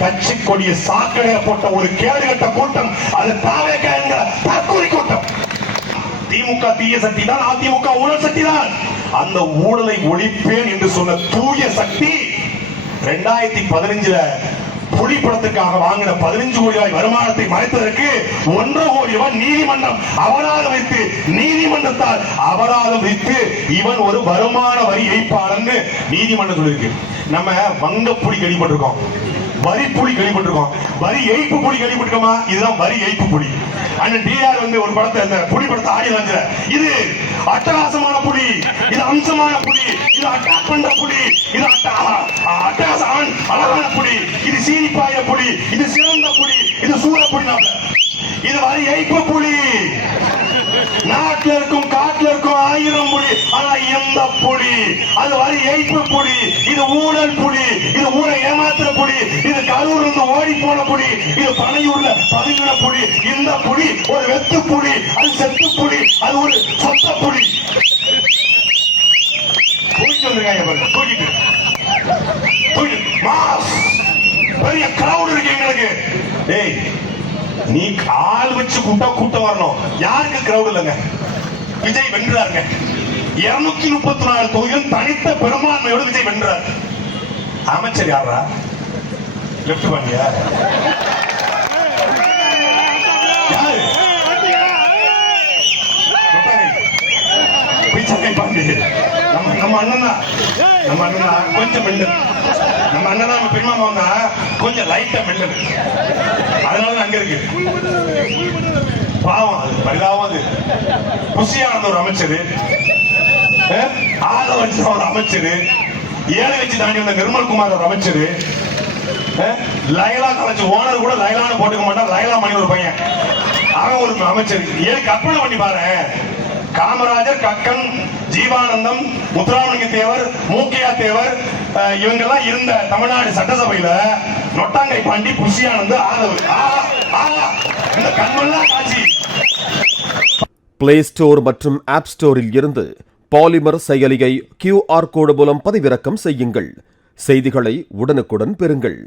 கட்சி கொடிய சாக்கடையை போட்ட ஒரு கேடுகட்ட கூட்டம் அது தாவேக என்கிற தற்கொலை கூட்டம். திமுக தீய சக்தி தான், அதிமுக ஊழல் சக்தி தான். அந்த ஊழலை ஒழிப்பேன் என்று சொன்ன தூய சக்தி 2015 புலி படத்துக்காக வாங்கின 15 கோடி ரூபாய் வருமானத்தை மறைத்ததற்கு 1.5 கோடி ரூபாய் நீதிமன்றம் அபராதம் வைத்து, நீதிமன்றத்தால் அபராதம் வைத்து இவன் ஒரு வருமான வரி ஏய்ப்பாளர்னு நீதிமன்றம் சொல்லியிருக்கு. நம்ம வங்க புலி கேள்விப்பட்டிருக்கோம், வரி புலி கேள்விப்பட்டிருக்கோம், வரி ஏய்ப்பு புலி கேள்விப்பட்டிருக்கோமா? இதுதான் வரி ஏய்ப்பு புலி. அண்ணன் டிஆர் வந்து ஒரு படத்தை, இந்த புலி படத்தை ஆடி வந்து, இது அட்டகாசமான புலி, இது அம்சமான புலி, இது அட்டாக் பண்ற புலி, இது அட்டகாசம் அழகான புலி, இது சீனிப்பாய புலி, இது சிறந்த புலி, இது சூர புலி, இது வரி ஏய்ப்பு புலி. நாட்டில் இருக்கும் காட்டில் இருக்கும் 1000 புலி, ஆனா எந்த புலி அது வரி ஏய்ப்பு புலி, இது ஊழல் புலி, இது ஊரை ஏமாத்துற புலி, இது கரூர் இருந்து ஓடி போன புலி, இது பனையூர்ல பதுங்கின புலி. இந்த புலி ஒரு வெத்து புலி, அது செத்து புலி, அது ஒரு சொத்த புலி. தூக்கிட்டு வந்திருக்காங்க, தூக்கிட்டு மாஸ் பெரிய கிரவுட் இருக்கு எங்களுக்கு. டேய், நீ கால் வச்சு கூட்டம் வரணும். யாருக்கு கிரவுட் இல்லைங்க? விஜய் வென்றாருங்க. 234 தொகுதியில் தனித்த பெரும்பான்மையோடு விஜய் வென்றார். அமைச்சர் யாரா? லெப்ட் பாண்டியா? யாரு? பிச்சை பாண்டி. நம்ம அண்ணனா கொஞ்சம் மெல்லு. நம்ம அண்ணனா பெருமாமா வந்தா கொஞ்சம் லைட்டா மெல்லு. அதனால அங்க இருக்கு பாவம், அது பரிதாபம். அது குஷியானந்த ஒரு அமைச்சர், ஆதவன் ஒரு அமைச்சர், ஏழை வச்சு தாண்டி வந்த நிர்மல்குமார் ஒரு அமைச்சர், லைலா காலேஜ் ஓனர் கூட லைலான்னு போட்டுக்க மாட்டான், லைலா மணி ஒரு பையன், அவன் ஒரு அமைச்சர். ஏழு கற்பனை பண்ணி பாரு. காமராஜர், கக்கன், ஜீவானந்தம், முத்துராமலிங்க தேவர், மூக்கையா தேவர், இவங்கெல்லாம் இருந்த தமிழ்நாடு சட்டசபையில நொட்டாங்கை பாண்டி, புஷியானந்து, ஆதவர், இந்த கண்மெல்லாம் காட்சி. பிளே ஸ்டோர் மற்றும் ஆப் ஸ்டோரில் இருந்து பாலிமர் செயலியை QR கோடு மூலம் பதிவிறக்கம் செய்யுங்கள். செய்திகளை உடனுக்குடன் பெறுங்கள்.